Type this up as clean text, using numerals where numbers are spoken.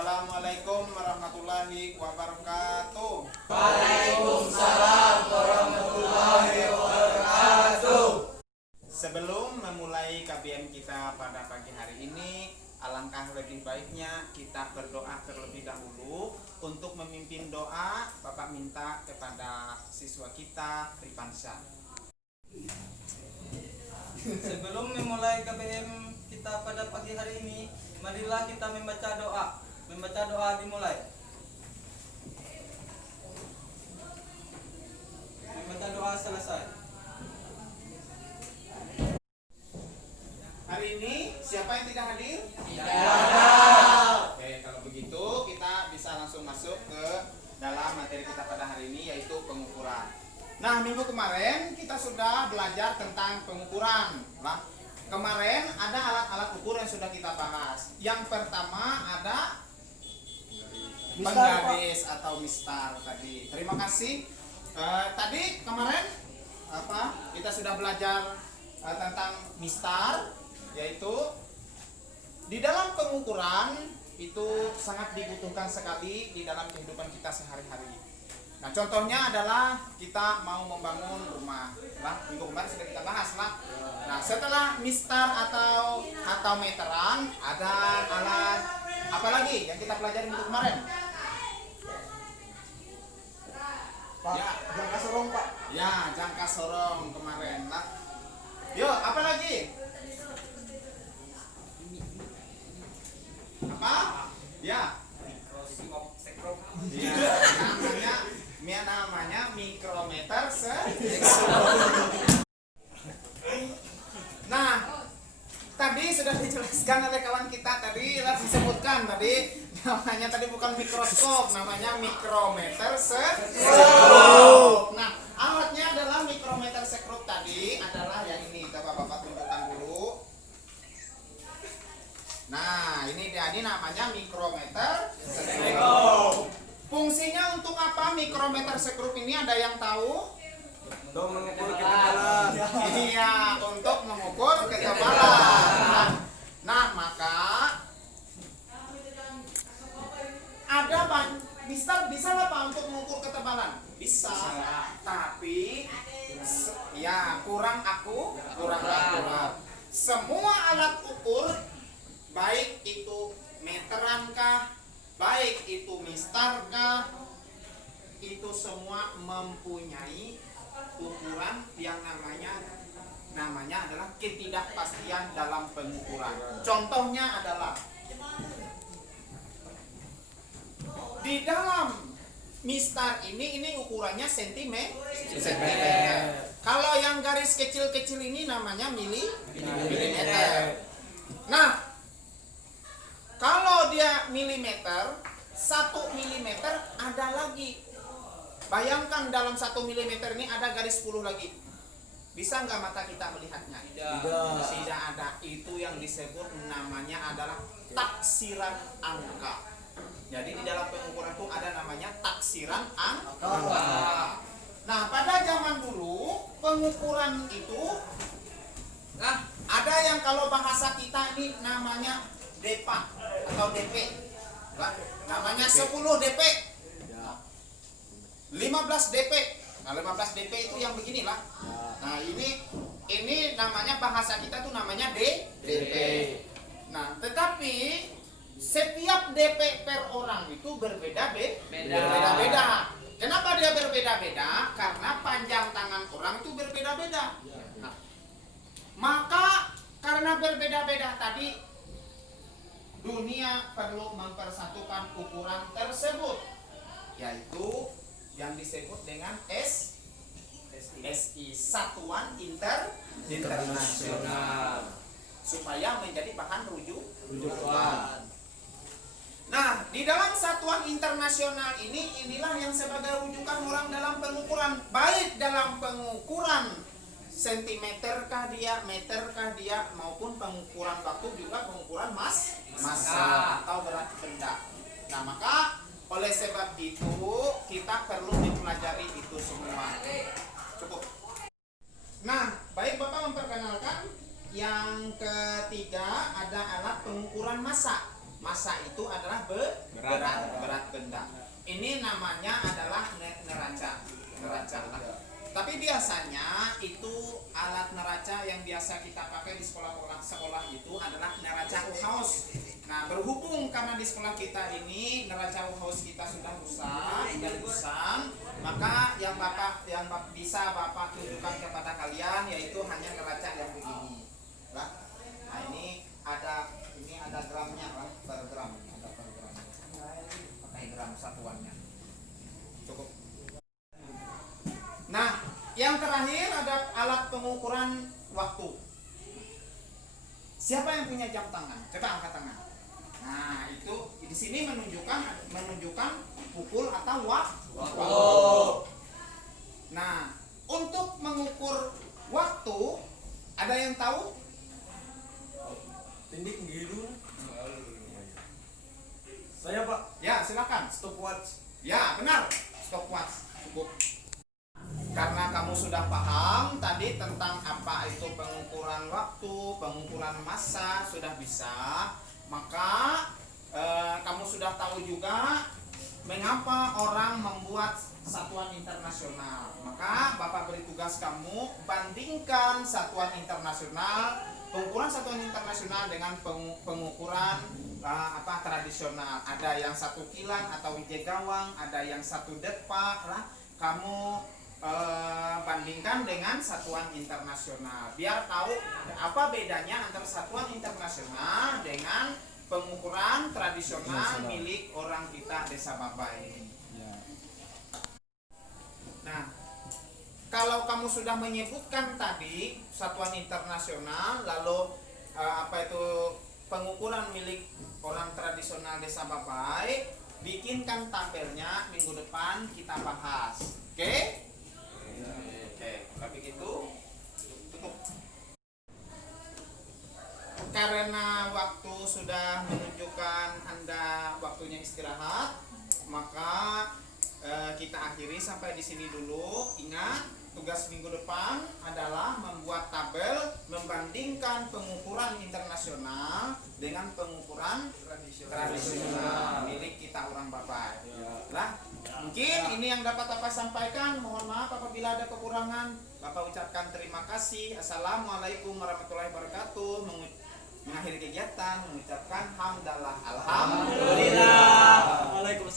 Assalamualaikum warahmatullahi wabarakatuh. Waalaikumsalam warahmatullahi wabarakatuh. Sebelum memulai KBM kita pada pagi hari ini, alangkah lebih baiknya kita berdoa terlebih dahulu. Untuk memimpin doa, Bapak minta kepada siswa kita, Rifansyah. Sebelum memulai KBM kita pada pagi hari ini, marilah kita membaca doa. Membaca doa dimulai. Membaca doa selesai. Hari ini siapa yang tidak hadir? Tidak ada. Oke, kalau begitu kita bisa langsung masuk ke dalam materi kita pada hari ini, yaitu pengukuran. Nah, minggu kemarin kita sudah belajar tentang pengukuran. Nah, kemarin ada alat-alat ukur yang sudah kita bahas. Yang pertama ada penggaris atau mistar tadi. Terima kasih. Tadi kemarin kita sudah belajar tentang mistar, yaitu di dalam pengukuran itu sangat dibutuhkan sekali di dalam kehidupan kita sehari-hari. Nah, contohnya adalah kita mau membangun rumah. Nah, minggu kemarin sudah kita bahas lah. Nah, setelah mistar atau meteran, ada alat apa lagi yang kita pelajari minggu kemarin? Pak, Ya. jangka sorong Pak. Ya, jangka sorong kemarin. Nah, yuk, apa lagi? Apa? Ya. Ya, namanya mikrometer Nah, tadi sudah dijelaskan oleh kawan kita tadi, disebutkan tadi namanya tadi bukan mikroskop, namanya mikrometer sekrup. Nah, alatnya adalah mikrometer sekrup tadi adalah yang ini. Coba Bapak tunjukkan dulu. Nah, ini namanya mikrometer sekrup. Fungsinya untuk apa mikrometer sekrup ini, ada yang tahu? Untuk mengukur ketebalan. Iya, untuk mengukur ketebalan. Nah, maka ada bisa lah Pak untuk mengukur ketebalan? Bisa. Tapi ya kurang akurat. Semua alat ukur, baik itu meteran kah, baik itu mistar kah, itu semua mempunyai ukuran yang namanya adalah ketidakpastian dalam pengukuran. Contohnya adalah di dalam mistar ini ukurannya sentimeter. Kalau yang garis kecil-kecil ini namanya milimeter. Nah, kalau dia milimeter, 1 milimeter ada lagi. Bayangkan dalam 1 milimeter ini ada garis 10 lagi. Bisa nggak mata kita melihatnya? Tidak ada. Itu yang disebut namanya adalah taksiran angka. Jadi di dalam pengukuran itu ada namanya taksiran angka. Nah, pada zaman dulu pengukuran itu, nah ada yang kalau bahasa kita ini namanya depa atau DP. Nah, namanya 10 DP. 15 DP. Nah, 15 DP itu yang beginilah. Nah, ini namanya bahasa kita tuh namanya DP. Nah, tetapi setiap DP per orang itu berbeda-beda. Kenapa dia berbeda-beda? Karena panjang tangan orang itu berbeda-beda. Nah, maka karena berbeda-beda tadi, dunia perlu mempersatukan ukuran tersebut, yaitu yang disebut dengan SI, Satuan Internasional, supaya menjadi bahan rujukan. Nah, di dalam satuan internasional inilah yang sebagai rujukan orang dalam pengukuran, baik dalam pengukuran sentimeter kah dia, meter kah dia, maupun pengukuran waktu, juga pengukuran massa atau berat benda. Nah, maka oleh sebab itu kita perlu mempelajari itu semua. Cukup. Nah, baik Bapak memperkenalkan yang ketiga ada alat pengukuran massa. Massa itu adalah berat benda. Ini namanya adalah neraca. Tapi biasanya itu alat neraca yang biasa kita pakai di sekolah itu adalah neraca Uhaus. Nah, berhubung karena di sekolah kita ini neraca Uhaus kita sudah rusak dan usang, maka yang bisa Bapak tunjukkan kepada kalian yaitu hanya neraca yang begini. Nah, ini ada gramnya lah, per gram. Pakai gram satuannya. Cukup. Nah, yang terakhir ada alat pengukuran waktu. Siapa yang punya jam tangan? Coba angkat tangan. Nah, itu di sini menunjukkan pukul atau waktu. Nah, untuk mengukur waktu, ada yang tahu? Tindik gitu. Saya Pak. Ya, silakan. Stopwatch. Ya, benar. Stopwatch. Cukup. Karena kamu sudah paham tadi tentang apa itu pengukuran waktu, pengukuran massa sudah bisa, maka kamu sudah tahu juga mengapa orang membuat satuan internasional. Maka Bapak beri tugas kamu bandingkan satuan internasional, pengukuran satuan internasional dengan pengukuran tradisional. Ada yang 1 kilan atau ije gawang, ada yang 1 depa lah. Kamu bandingkan dengan satuan internasional biar tahu apa bedanya antara satuan internasional dengan pengukuran tradisional milik orang kita Desa Babai ini. Nah, kalau kamu sudah menyebutkan tadi satuan internasional, lalu pengukuran milik orang tradisional Desa Babai, bikinkan tabelnya, minggu depan kita bahas. Oke? Oke, kalau begitu tutup. Karena waktu sudah menunjukkan Anda waktunya istirahat, maka kita akhiri sampai di sini dulu. Ingat, tugas minggu depan adalah membuat tabel membandingkan pengukuran internasional dengan pengukuran tradisional milik kita orang Babai. Lah, mungkin ini yang dapat Bapak sampaikan. Mohon maaf apabila ada kekurangan. Bapak ucapkan terima kasih. Assalamualaikum warahmatullahi wabarakatuh. Mengakhiri kegiatan mengucapkan hamdalah. Alhamdulillah. Waalaikumsalam.